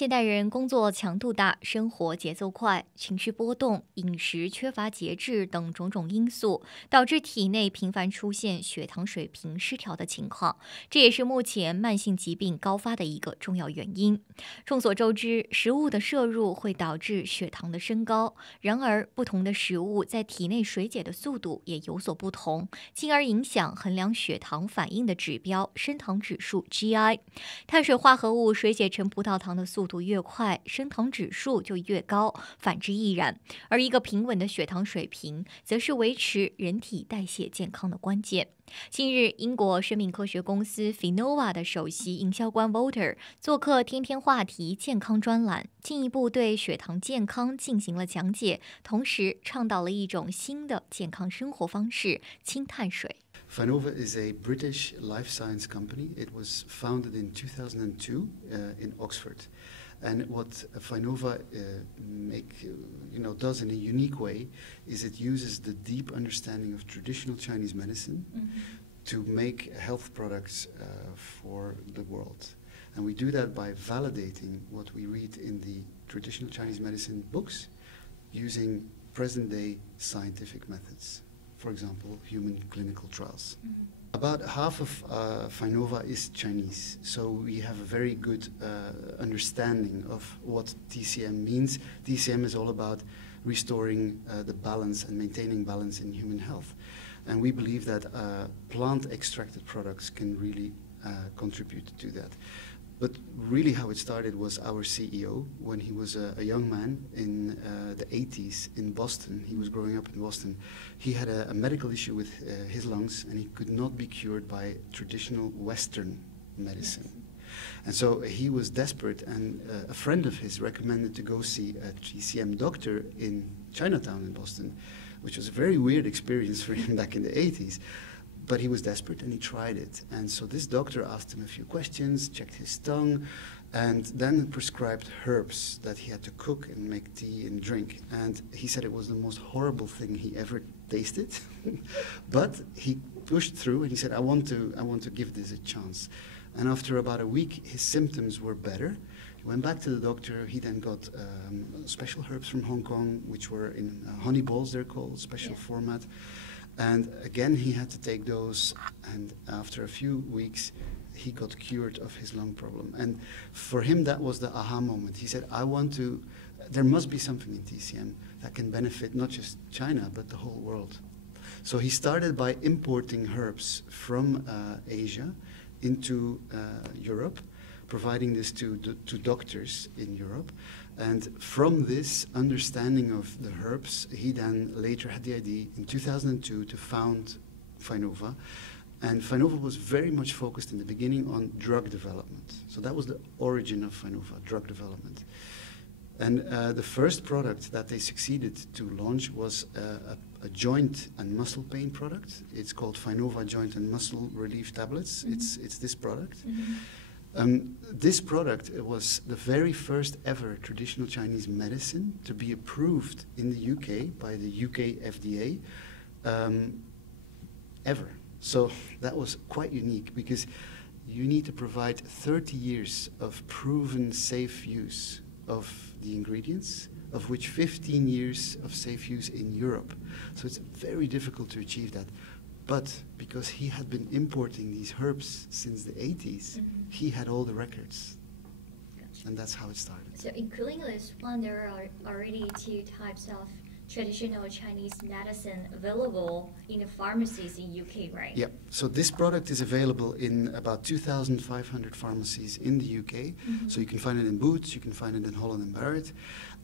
现代人工作强度大，生活节奏快，情绪波动、饮食缺乏节制等种种因素，导致体内频繁出现血糖水平失调的情况，这也是目前慢性疾病高发的一个重要原因。众所周知，食物的摄入会导致血糖的升高，然而不同的食物在体内水解的速度也有所不同，进而影响衡量血糖反应的指标升糖指数 GI。碳水化合物水解成葡萄糖的速度越快，升糖指数就越高，反之亦然。而一个平稳的血糖水平，则是维持人体代谢健康的关键。近日，英国生命科学公司 Finova 的首席营销官 Walter 做客天天话题健康专栏，进一步对血糖健康进行了讲解，同时倡导了一种新的健康生活方式——轻碳水。Finova is a British life science company. It was founded in 2002 in Oxford. And what Finova does in a unique way is it uses the deep understanding of traditional Chinese medicine to make health products for the world. And we do that by validating what we read in the traditional Chinese medicine books using present-day scientific methods. For example, human clinical trials. About half of Finova is Chinese, so we have a very good understanding of what TCM means. TCM is all about restoring the balance and maintaining balance in human health. And we believe that plant-extracted products can really contribute to that. But really how it started was our CEO, when he was a young man in the 80s in Boston. He was growing up in Boston. He had a medical issue with his lungs, and he could not be cured by traditional Western medicine. And so he was desperate, and a friend of his recommended to go see a TCM doctor in Chinatown in Boston, which was a very weird experience for him back in the 80s. But he was desperate and he tried it. And so this doctor asked him a few questions, checked his tongue, and then prescribed herbs that he had to cook and make tea and drink. And he said it was the most horrible thing he ever tasted. But he pushed through and he said, I want to give this a chance. And after about a week, his symptoms were better. He went back to the doctor. He then got special herbs from Hong Kong, which were in honey balls, they're called, special format. And again, he had to take those, and after a few weeks, he got cured of his lung problem. And for him, that was the aha moment. He said, there must be something in TCM that can benefit not just China, but the whole world. So he started by importing herbs from Asia into Europe, providing this to doctors in Europe. And from this understanding of the herbs, he then later had the idea in 2002 to found Finova. And Finova was very much focused in the beginning on drug development. So that was the origin of Finova, drug development. And the first product that they succeeded to launch was a joint and muscle pain product. It's called Finova Joint and Muscle Relief Tablets. It's this product. This product was the very first ever traditional Chinese medicine to be approved in the UK by the UK FDA ever. So that was quite unique because you need to provide 30 years of proven safe use of the ingredients, of which 15 years of safe use in Europe. So it's very difficult to achieve that. But because he had been importing these herbs since the 80s, he had all the records. Gotcha. And that's how it started. So including this one, there are already two types of traditional Chinese medicine available in the pharmacies in UK, right? Yeah. So this product is available in about 2,500 pharmacies in the UK. So you can find it in Boots, you can find it in Holland & Barrett.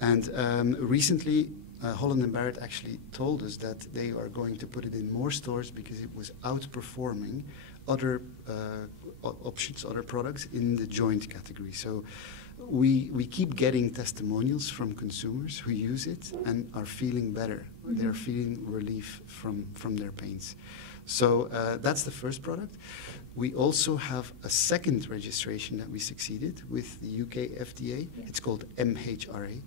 And recently, Holland & Barrett actually told us that they are going to put it in more stores because it was outperforming other options, other products in the joint category. So we keep getting testimonials from consumers who use it and are feeling better. They're feeling relief from their pains. So that's the first product. We also have a second registration that we succeeded with the UK FDA. Yeah. It's called MHRA.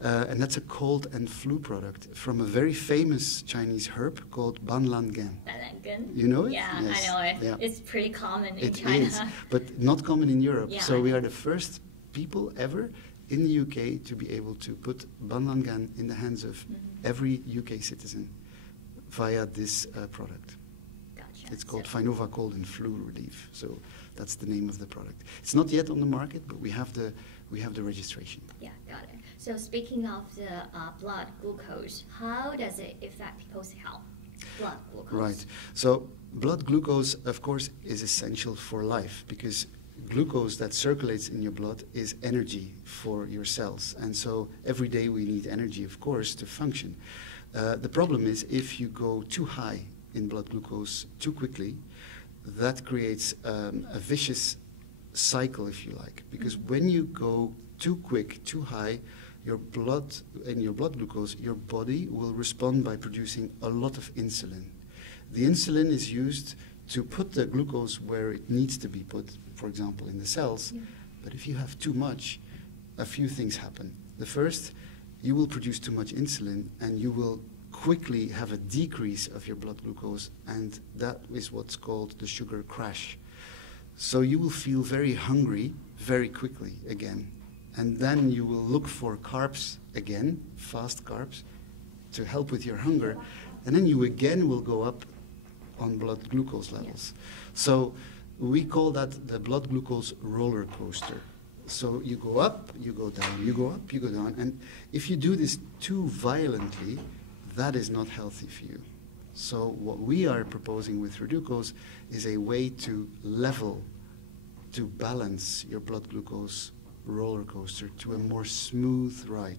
And that's a cold and flu product from a very famous Chinese herb called Banlangen. Banlangen? You know it? Yeah, yes. I know it. Yeah. It's pretty common in it China. It is, but not common in Europe. Yeah, so we are the first people ever in the UK to be able to put Banlangan in the hands of every UK citizen via this product. Gotcha. It's called Finova Cold and Flu Relief. So that's the name of the product. It's not yet on the market, but we have the registration. Yeah, got it. So speaking of the blood glucose, how does it affect people's health? Blood glucose. Right. So blood glucose, of course, is essential for life because glucose that circulates in your blood is energy for your cells. And so every day we need energy, of course, to function. The problem is if you go too high in blood glucose too quickly, that creates a vicious cycle, if you like. Because when you go too quick, too high, your blood glucose, your body will respond by producing a lot of insulin. The insulin is used to put the glucose where it needs to be put, for example, in the cells. Yeah. But if you have too much, a few things happen. The first, you will produce too much insulin and you will quickly have a decrease of your blood glucose, and that is what's called the sugar crash. So you will feel very hungry very quickly again. And then you will look for carbs again, fast carbs, to help with your hunger. And then you again will go up on blood glucose levels. So we call that the blood glucose roller coaster. So you go up, you go down, you go up, you go down. And if you do this too violently, that is not healthy for you. So what we are proposing with Reducose is a way to level, to balance your blood glucose roller coaster to a more smooth ride,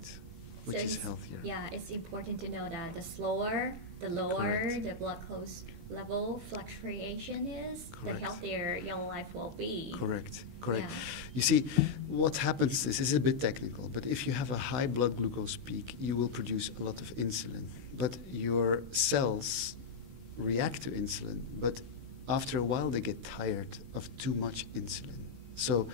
which is healthier. Yeah, it's important to know that the lower Correct. The blood glucose level fluctuation is, Correct. The healthier your life will be. Correct. Yeah. You see, what happens, this is a bit technical, but if you have a high blood glucose peak, you will produce a lot of insulin. But your cells react to insulin, but after a while they get tired of too much insulin. So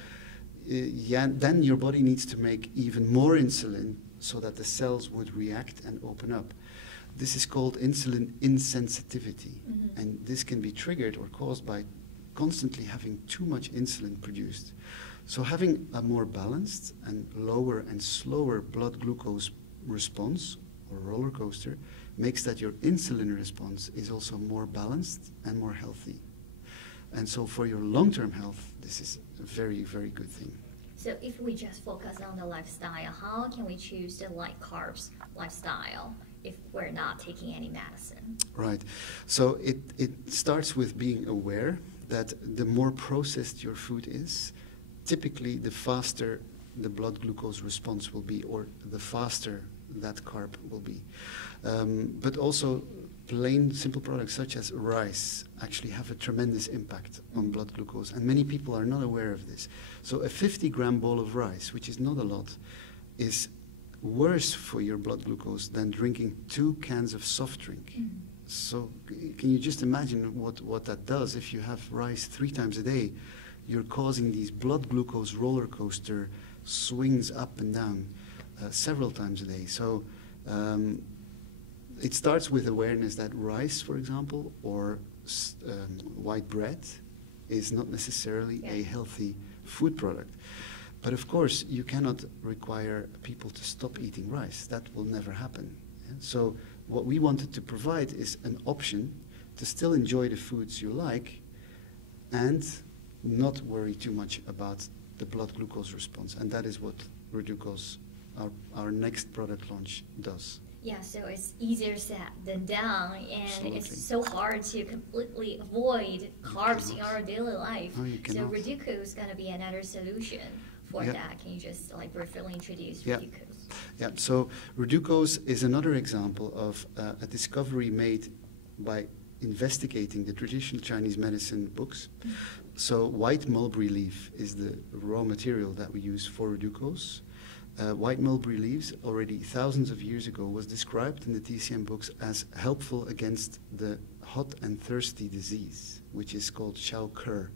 then your body needs to make even more insulin so that the cells would react and open up. This is called insulin insensitivity, and this can be triggered or caused by constantly having too much insulin produced. So having a more balanced and lower and slower blood glucose response or roller coaster makes that your insulin response is also more balanced and more healthy. And so for your long-term health, this is a very, very good thing. So if we just focus on the lifestyle, how can we choose the light carbs lifestyle if we're not taking any medicine? Right. So it starts with being aware that the more processed your food is, typically the faster the blood glucose response will be, or the faster that carb will be. But also plain, simple products such as rice actually have a tremendous impact on blood glucose, and many people are not aware of this. So a 50-gram bowl of rice, which is not a lot, is worse for your blood glucose than drinking 2 cans of soft drink. So can you just imagine what that does? If you have rice 3 times a day, you're causing these blood glucose roller coaster swings up and down several times a day. So it starts with awareness that rice, for example, or white bread is not necessarily a healthy food product. But of course, you cannot require people to stop eating rice. That will never happen. Yeah? So what we wanted to provide is an option to still enjoy the foods you like and not worry too much about the blood glucose response. And that is what Reducose, our next product launch, does. Yeah, so it's easier said than done, and Absolutely. It's so hard to completely avoid carbs in our daily life. No, you cannot. So Reducose is going to be another solution for that. Can you just briefly introduce Reducose? Yeah, so Reducose is another example of a discovery made by investigating the traditional Chinese medicine books. So white mulberry leaf is the raw material that we use for Reducose. White mulberry leaves, already thousands of years ago, was described in the TCM books as helpful against the hot and thirsty disease, which is called Xiao-Ker.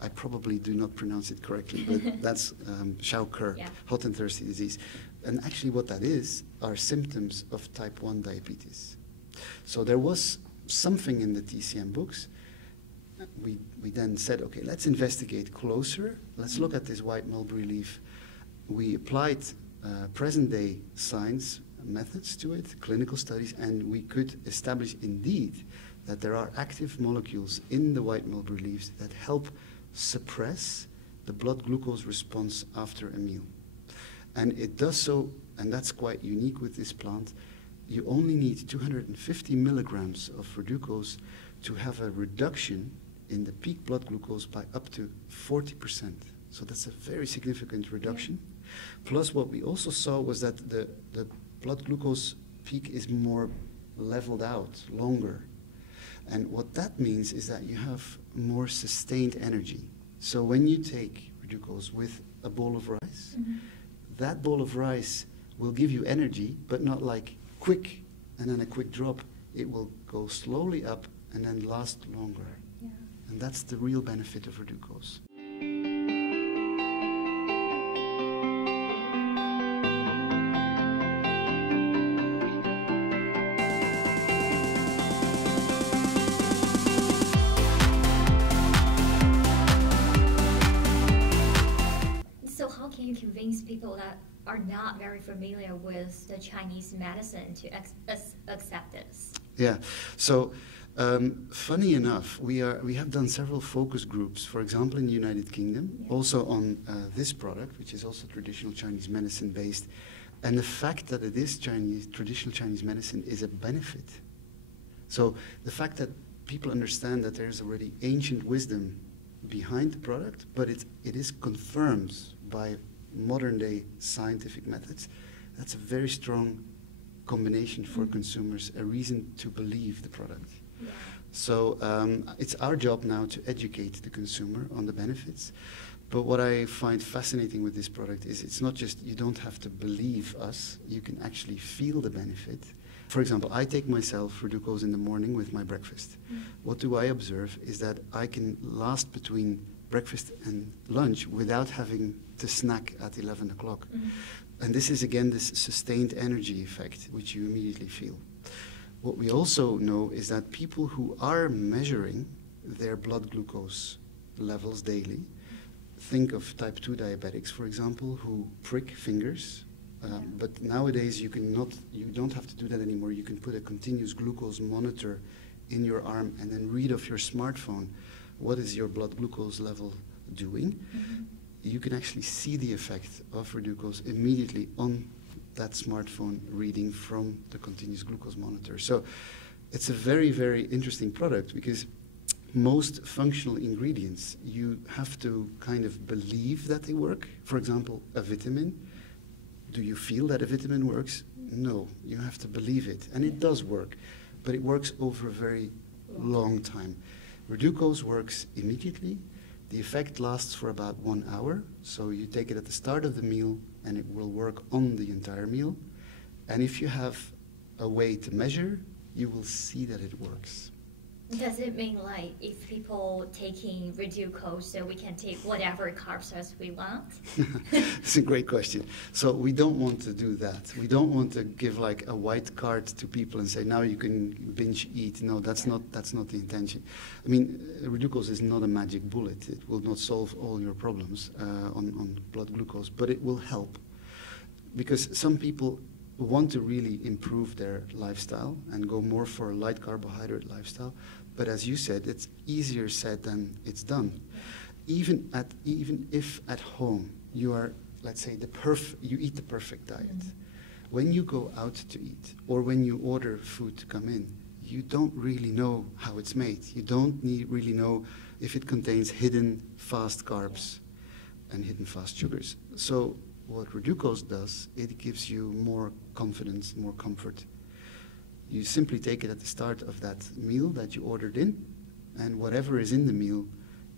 I probably do not pronounce it correctly, but that's Xiao-Ker, hot and thirsty disease. And actually what that is are symptoms of type 1 diabetes. So there was something in the TCM books. We then said, okay, let's investigate closer. Let's look at this white mulberry leaf we applied present-day science methods to it, clinical studies, and we could establish indeed that there are active molecules in the white mulberry leaves that help suppress the blood glucose response after a meal. And it does so, and that's quite unique with this plant. You only need 250 milligrams of reducose to have a reduction in the peak blood glucose by up to 40%. So that's a very significant reduction. Plus what we also saw was that the blood glucose peak is more leveled out, longer. And what that means is that you have more sustained energy. So when you take reducose with a bowl of rice, that bowl of rice will give you energy, but not like quick and then a quick drop. It will go slowly up and then last longer. Yeah. And that's the real benefit of reducose. So how can you convince people that are not very familiar with the Chinese medicine to accept this? Yeah, so funny enough, we have done several focus groups, for example, in the United Kingdom, also on this product, which is also traditional Chinese medicine based. And the fact that it is traditional Chinese medicine is a benefit. So the fact that people understand that there's already ancient wisdom behind the product, but it is confirmed by modern day scientific methods, that's a very strong combination for consumers, a reason to believe the product. Yeah. So it's our job now to educate the consumer on the benefits. But what I find fascinating with this product is it's not just, you don't have to believe us, you can actually feel the benefit. For example, I take myself reducose in the morning with my breakfast. What do I observe is that I can last between breakfast and lunch without having to snack at 11 o'clock. And this is again this sustained energy effect, which you immediately feel. What we also know is that people who are measuring their blood glucose levels daily, think of type 2 diabetics, for example, who prick fingers. But nowadays you don't have to do that anymore. You can put a continuous glucose monitor in your arm and then read off your smartphone what is your blood glucose level doing. You can actually see the effect of reducose immediately on that smartphone reading from the continuous glucose monitor. So it's a very, very interesting product because most functional ingredients, you have to kind of believe that they work. For example, a vitamin. Do you feel that a vitamin works? No, you have to believe it. And it does work, but it works over a very long time. Reducose works immediately. The effect lasts for about 1 hour. So you take it at the start of the meal and it will work on the entire meal. And if you have a way to measure, you will see that it works. Does it mean like if people taking reducose, so we can take whatever carbs as we want? It's a great question. So we don't want to do that. We don't want to give like a white card to people and say now you can binge eat. No, that's not the intention. I mean, reducose is not a magic bullet. It will not solve all your problems on blood glucose, but it will help because some people want to really improve their lifestyle and go more for a light carbohydrate lifestyle. But as you said, it's easier said than it's done. Even if at home you are, let's say, you eat the perfect diet. When you go out to eat or when you order food to come in, you don't really know how it's made. You don't really know if it contains hidden fast carbs and hidden fast sugars. So what reducose does, it gives you more confidence, more comfort. You simply take it at the start of that meal that you ordered in, and whatever is in the meal,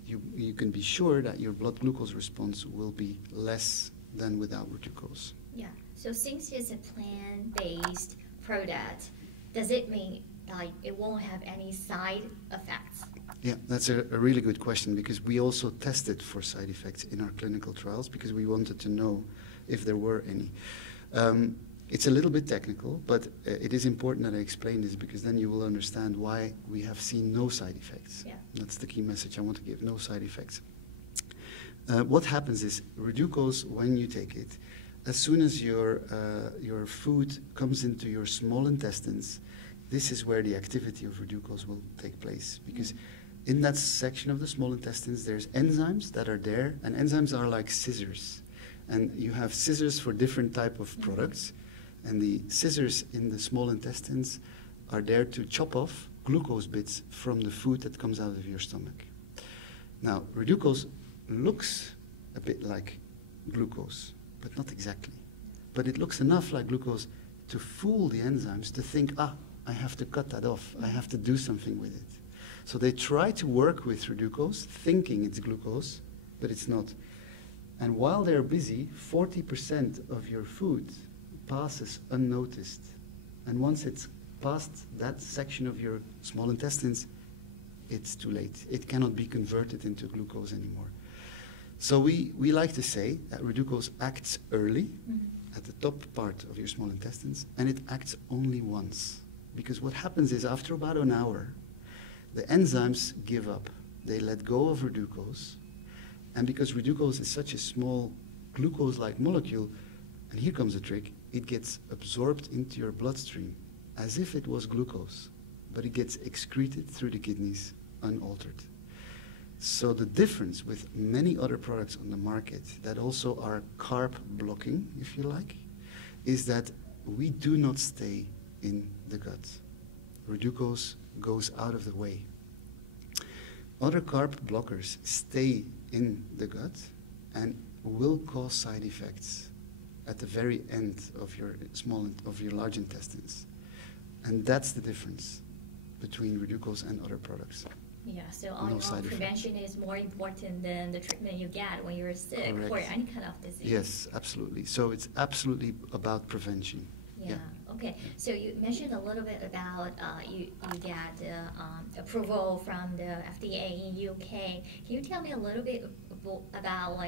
you can be sure that your blood glucose response will be less than without reducose. Yeah, so since it's a plant-based product, does it mean like it won't have any side effects? Yeah, that's a really good question because we also tested for side effects in our clinical trials because we wanted to know if there were any. It's a little bit technical, but it is important that I explain this because then you will understand why we have seen no side effects. Yeah. That's the key message I want to give, no side effects. What happens is reducose, when you take it, as soon as your food comes into your small intestines, this is where the activity of reducose will take place. Because in that section of the small intestines, there's enzymes that are there, and enzymes are like scissors. And you have scissors for different type of products, and the scissors in the small intestines are there to chop off glucose bits from the food that comes out of your stomach. Now, reducose looks a bit like glucose, but not exactly. But it looks enough like glucose to fool the enzymes to think, I have to cut that off. I have to do something with it. So they try to work with reducose, thinking it's glucose, but it's not. And while they're busy, 40% of your food passes unnoticed. And once it's past that section of your small intestines, it's too late. It cannot be converted into glucose anymore. So we like to say that reducose acts early at the top part of your small intestines, and it acts only once. Because what happens is after about an hour, the enzymes give up. They let go of reducose. And because reducose is such a small glucose-like molecule, and here comes the trick, it gets absorbed into your bloodstream as if it was glucose, but it gets excreted through the kidneys unaltered. So the difference with many other products on the market that also are carb blocking, if you like, is that we do not stay in the gut. Reducose goes out of the way. Other carb blockers stay in the gut and will cause side effects at the very end of your large intestines. And that's the difference between reducose and other products. Yeah, so all in all, prevention is more important than the treatment you get when you're sick. Correct. Or any kind of disease. Yes, absolutely. So it's absolutely about prevention. Yeah. Okay. So you mentioned a little bit about you get approval from the FDA in UK. Can you tell me a little bit about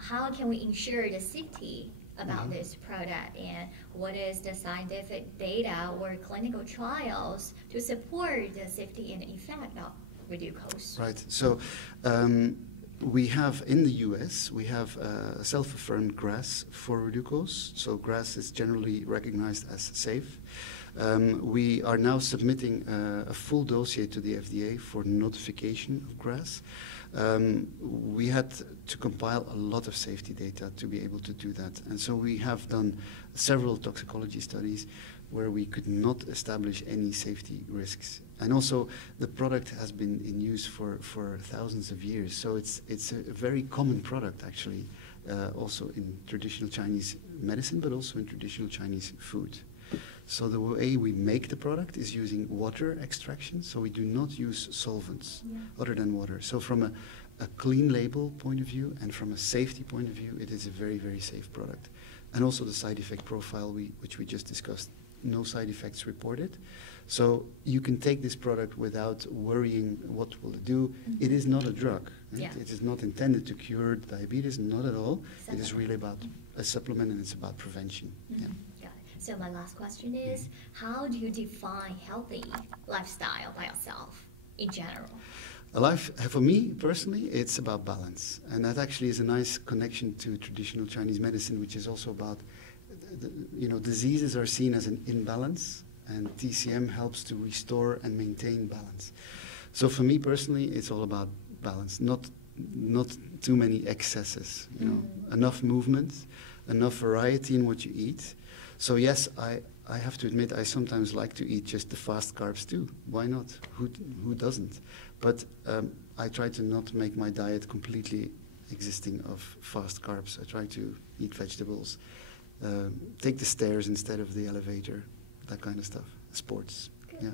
how can we ensure the safety about this product, and what is the scientific data or clinical trials to support the safety and effect of reducose? Right. So we have in the US, we have a self-affirmed GRAS for reducose. So GRAS is generally recognized as safe. We are now submitting a full dossier to the FDA for notification of GRAS. We had to compile a lot of safety data to be able to do that. And so we have done several toxicology studies where we could not establish any safety risks. And also the product has been in use for thousands of years. So it's a very common product actually, also in traditional Chinese medicine, but also in traditional Chinese food. So the way we make the product is using water extraction, so we do not use solvents other than water. So from a clean label point of view and from a safety point of view, it is a very, very safe product. And also the side effect profile, which we just discussed, no side effects reported. So you can take this product without worrying what will it do. It is not a drug. Right? Yeah. It is not intended to cure diabetes, not at all. It is really about a supplement, and it's about prevention. Yeah. So my last question is, how do you define healthy lifestyle by yourself in general? For me personally, it's about balance, and that actually is a nice connection to traditional Chinese medicine, which is also about, diseases are seen as an imbalance, and TCM helps to restore and maintain balance. So for me personally, it's all about balance, not too many excesses, enough movement, enough variety in what you eat. So yes, I have to admit I sometimes like to eat just the fast carbs too. Why not? Who doesn't? But I try to not make my diet completely existing of fast carbs. I try to eat vegetables, take the stairs instead of the elevator, that kind of stuff. Sports, yeah.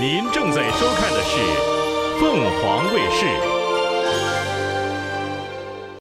您正在收看的是凤凰卫视